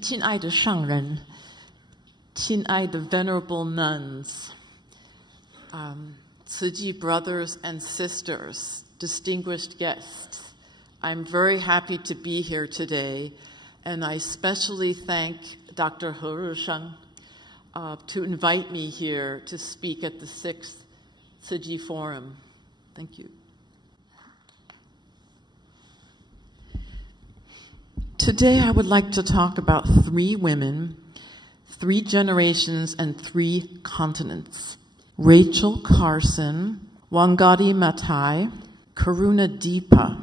亲爱的上人，亲爱的 venerable nuns, Tzu Chi brothers and sisters, distinguished guests, I'm very happy to be here today, and I especially thank Dr. He Rusheng to invite me here to speak at the 6th Tzu Chi Forum. Thank you. Today I would like to talk about 3 women, 3 generations, and 3 continents. Rachel Carson, Wangari Maathai, Karuna Deepa.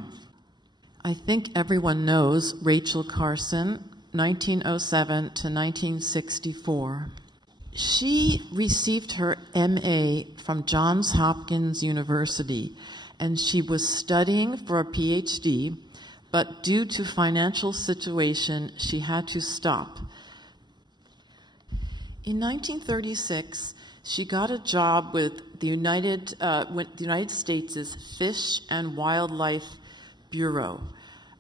I think everyone knows Rachel Carson, 1907 to 1964. She received her MA from Johns Hopkins University, and she was studying for a PhD, but due to financial situation, she had to stop. In 1936, she got a job with the United States' Fish and Wildlife Bureau,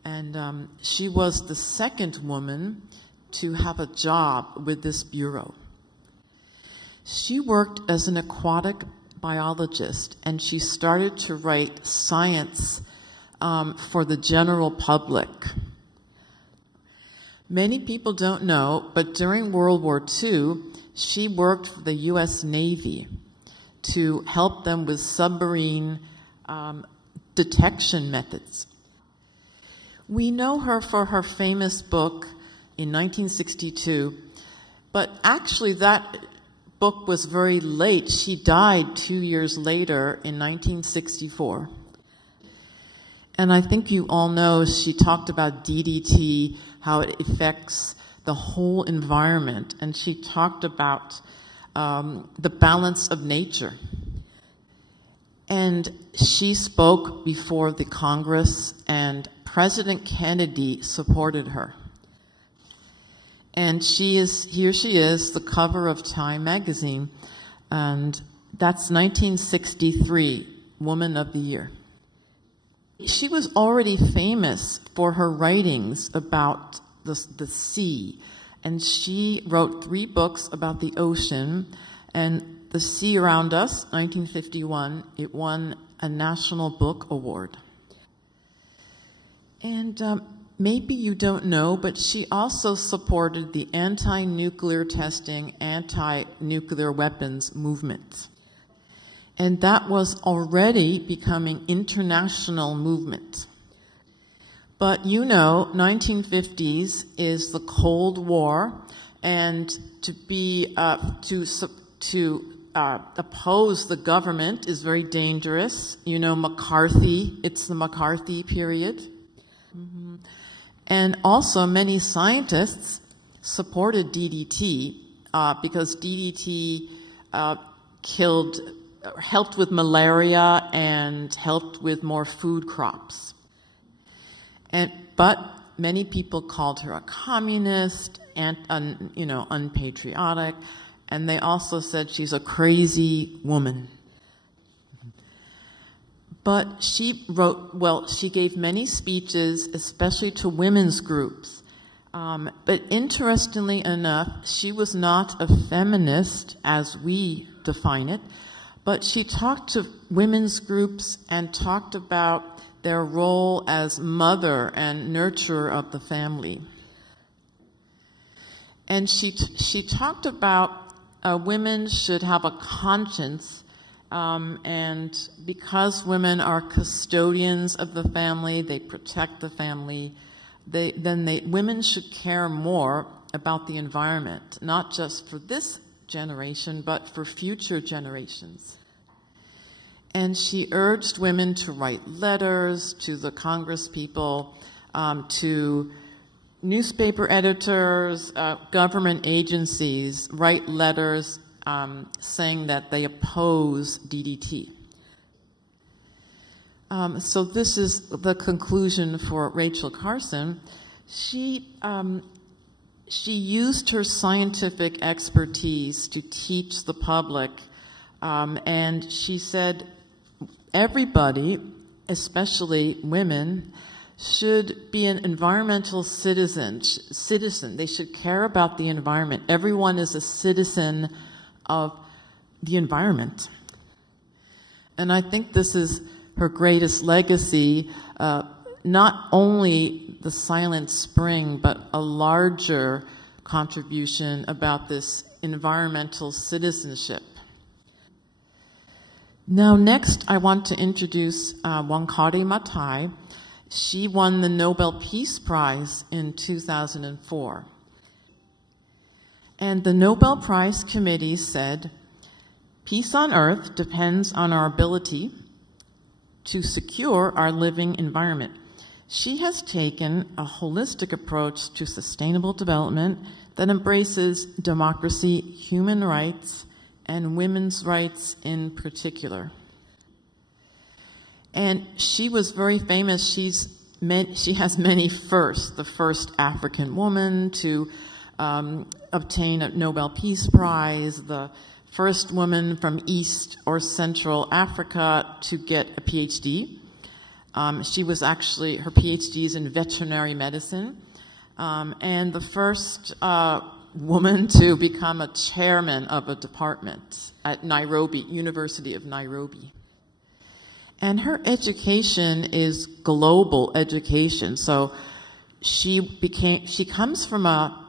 and she was the second woman to have a job with this bureau. She worked as an aquatic biologist, and she started to write science for the general public. Many people don't know, but during World War II, she worked for the U.S. Navy to help them with submarine detection methods. We know her for her famous book in 1962, but actually that book was very late. She died 2 years later in 1964. And I think you all know she talked about DDT, how it affects the whole environment, and she talked about the balance of nature. And she spoke before the Congress, and President Kennedy supported her. And here she is, the cover of Time magazine, and that's 1963, Woman of the Year. She was already famous for her writings about the sea, and she wrote 3 books about the ocean, and The Sea Around Us, 1951, it won a National Book Award. And maybe you don't know, but she also supported the anti-nuclear testing, anti-nuclear weapons movement. And that was already becoming international movement. But you know, 1950s is the Cold War, and to oppose the government is very dangerous. You know, McCarthy, it's the McCarthy period. Mm-hmm. And also many scientists supported DDT because DDT helped with malaria and helped with more food crops. But many people called her a communist and unpatriotic, and they also said she's a crazy woman. But she gave many speeches, especially to women's groups. But interestingly enough, she was not a feminist as we define it, but she talked to women's groups and talked about their role as mother and nurturer of the family. And she talked about women should have a conscience, and because women are custodians of the family, they protect the family, women should care more about the environment, not just for this generation, but for future generations. And she urged women to write letters to the Congress people, to newspaper editors, government agencies, write letters saying that they oppose DDT. So this is the conclusion for Rachel Carson. She used her scientific expertise to teach the public, and she said everybody, especially women, should be an environmental citizen. They should care about the environment. Everyone is a citizen of the environment. And I think this is her greatest legacy, not only the Silent Spring, but a larger contribution about this environmental citizenship. Now, next, I want to introduce Wangari Maathai. She won the Nobel Peace Prize in 2004. And the Nobel Prize Committee said, "Peace on Earth depends on our ability to secure our living environment." She has taken a holistic approach to sustainable development that embraces democracy, human rights, and women's rights in particular. And she was very famous. She has many firsts. The first African woman to obtain a Nobel Peace Prize, the first woman from East or Central Africa to get a PhD. She was actually, her PhD is in veterinary medicine, and the first woman to become a chairman of a department at Nairobi, University of Nairobi. And her education is global education. So she comes from a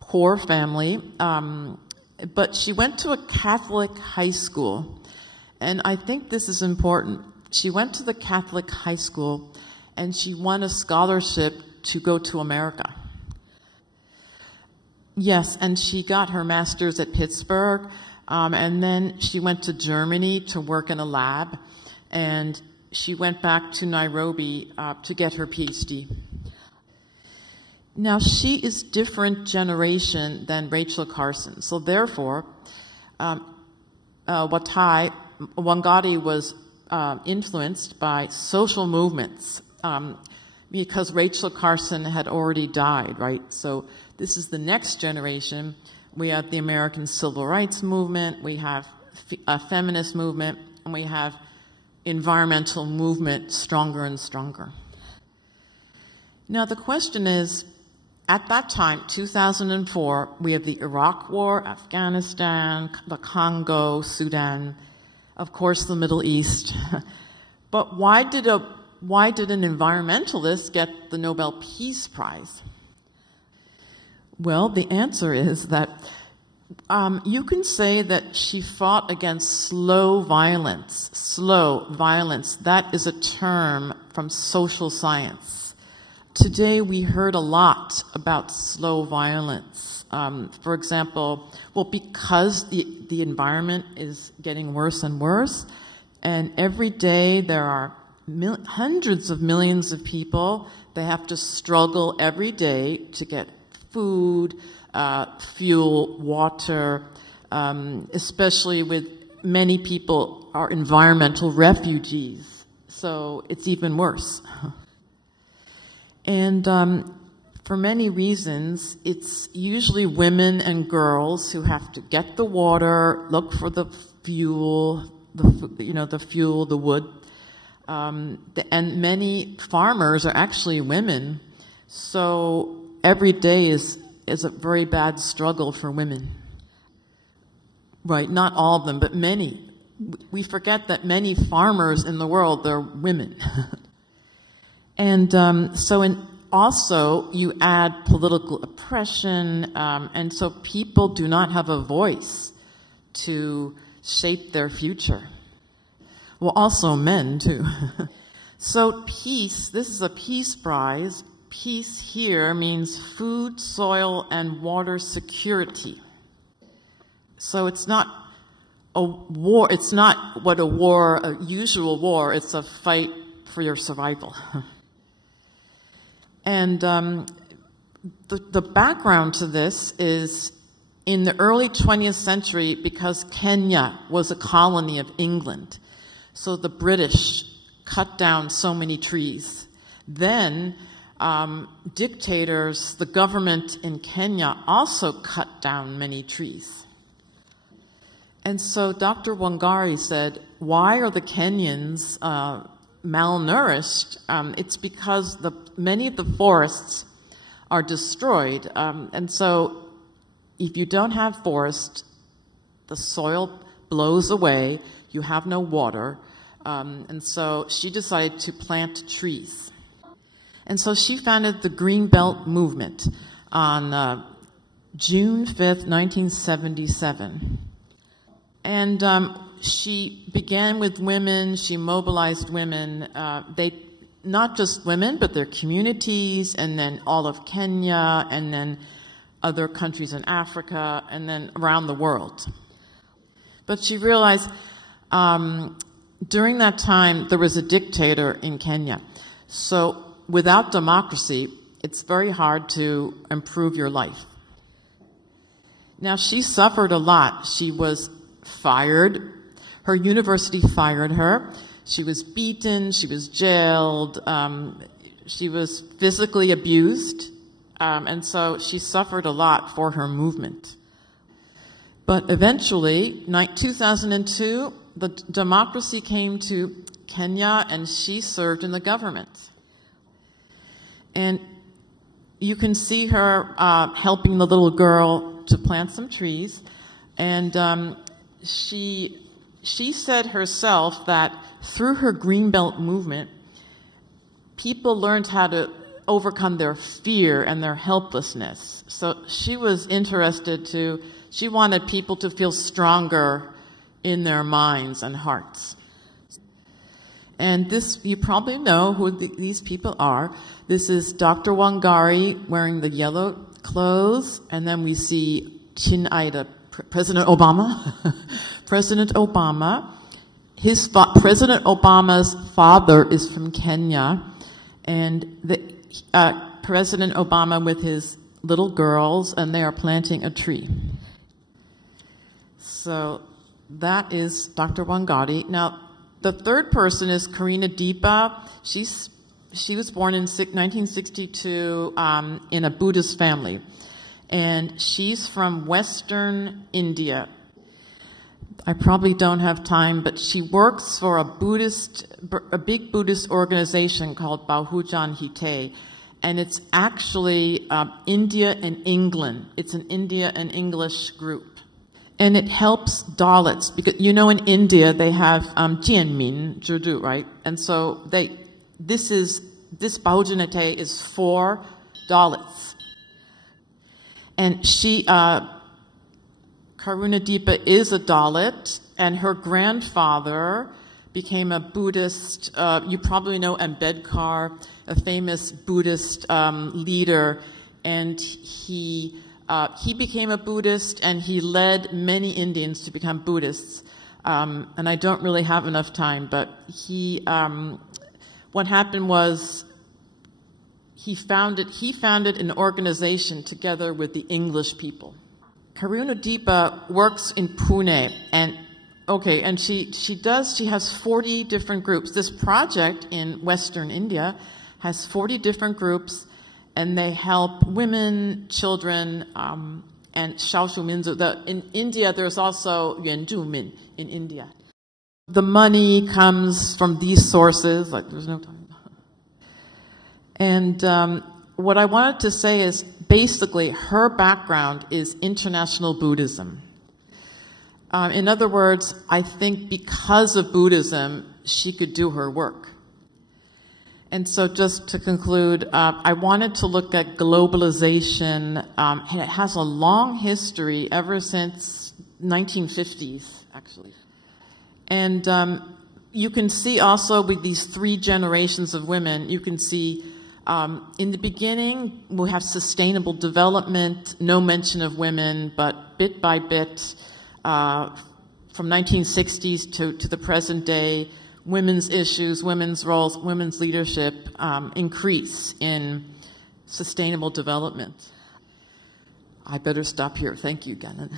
poor family, but she went to a Catholic high school. And I think this is important. She went to the Catholic high school and she won a scholarship to go to America. Yes, and she got her master's at Pittsburgh, and then she went to Germany to work in a lab, and she went back to Nairobi to get her PhD. Now, she is different generation than Rachel Carson, so therefore, Wangari was influenced by social movements, because Rachel Carson had already died, right? So this is the next generation. We have the American Civil Rights Movement, we have a feminist movement, and we have environmental movement stronger and stronger. Now the question is, at that time, 2004, we have the Iraq War, Afghanistan, the Congo, Sudan, of course the Middle East. But why did an environmentalist get the Nobel Peace Prize? Well, the answer is that you can say that she fought against slow violence. Slow violence, that is a term from social science. Today we heard a lot about slow violence. For example, well, because the environment is getting worse and worse, and every day there are hundreds of millions of people, they have to struggle every day to get food, fuel, water, especially with many people are environmental refugees. So it's even worse. And for many reasons, it's usually women and girls who have to get the water, look for the fuel, the wood. And many farmers are actually women. So every day is a very bad struggle for women. Right, not all of them, but many. We forget that many farmers in the world, they're women. And also you add political oppression, and so people do not have a voice to shape their future. Well, also men too. So peace, this is a peace prize. Peace here means food, soil, and water security. So it's not a war, it's not a usual war, it's a fight for your survival. And the background to this is in the early 20th century, because Kenya was a colony of England, so the British cut down so many trees. Then dictators, the government in Kenya also cut down many trees. And so Dr. Wangari said, why are the Kenyans malnourished, it's because many of the forests are destroyed. And so if you don't have forests, the soil blows away, you have no water. And so she decided to plant trees. And so she founded the Green Belt Movement on June 5th, 1977. And she began with women, she mobilized women, not just women, but their communities, and then all of Kenya, and then other countries in Africa, and then around the world. But she realized during that time there was a dictator in Kenya. So without democracy, it's very hard to improve your life. Now, she suffered a lot. She was fired. Her university fired her. She was beaten. She was jailed. She was physically abused. And so she suffered a lot for her movement. But eventually, 2002, the democracy came to Kenya, and she served in the government. And you can see her helping the little girl to plant some trees. And she said herself that through her Greenbelt movement, people learned how to overcome their fear and their helplessness. So she was interested she wanted people to feel stronger in their minds and hearts. And this, you probably know who these people are. This is Dr. Wangari wearing the yellow clothes, and then we see Chin Aida, President Obama. President Obama. President Obama's father is from Kenya, and President Obama with his little girls, and they are planting a tree. So that is Dr. Wangari. Now, the third person is Karina Deepa. She was born in 1962 in a Buddhist family, and she's from Western India. I probably don't have time, but she works for a big Buddhist organization called Bahujan Hite, and it's actually India and England. It's an India and English group. And it helps Dalits, because you know in India they have Jianmin Zhidu, right? And so this Bahujan Hite is for Dalits. And Karuna Deepa is a Dalit, and her grandfather became a Buddhist, you probably know Ambedkar, a famous Buddhist leader, and he became a Buddhist, and he led many Indians to become Buddhists. And I don't really have enough time, but what happened was he founded an organization together with the English people. Karuna Deepa works in Pune, and she has 40 different groups. This project in Western India has 40 different groups, and they help women, children, and Shaoshu Minzu. In India, there's also Yuanzhumin in India. The money comes from these sources, like there's no time. And what I wanted to say is, basically, her background is international Buddhism. In other words, I think because of Buddhism, she could do her work. And so just to conclude, I wanted to look at globalization. And it has a long history ever since 1950s, actually. And you can see also with these 3 generations of women, you can see in the beginning, we have sustainable development, no mention of women, but bit by bit, from 1960s to the present day, women's issues, women's roles, women's leadership increase in sustainable development. I better stop here. Thank you, Gannon.